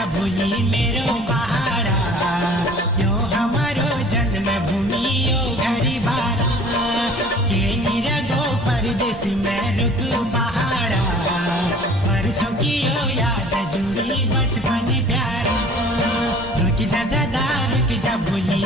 जा भूली मेरो पहाड़ा, यो हमारो जन्म भूमि यो घरी बारा, के निरगो परदेसी में रुक पहाड़ा, परसों की यो याद जुड़ी बचपन प्यारा, रुक जा दादा रुक जा भूली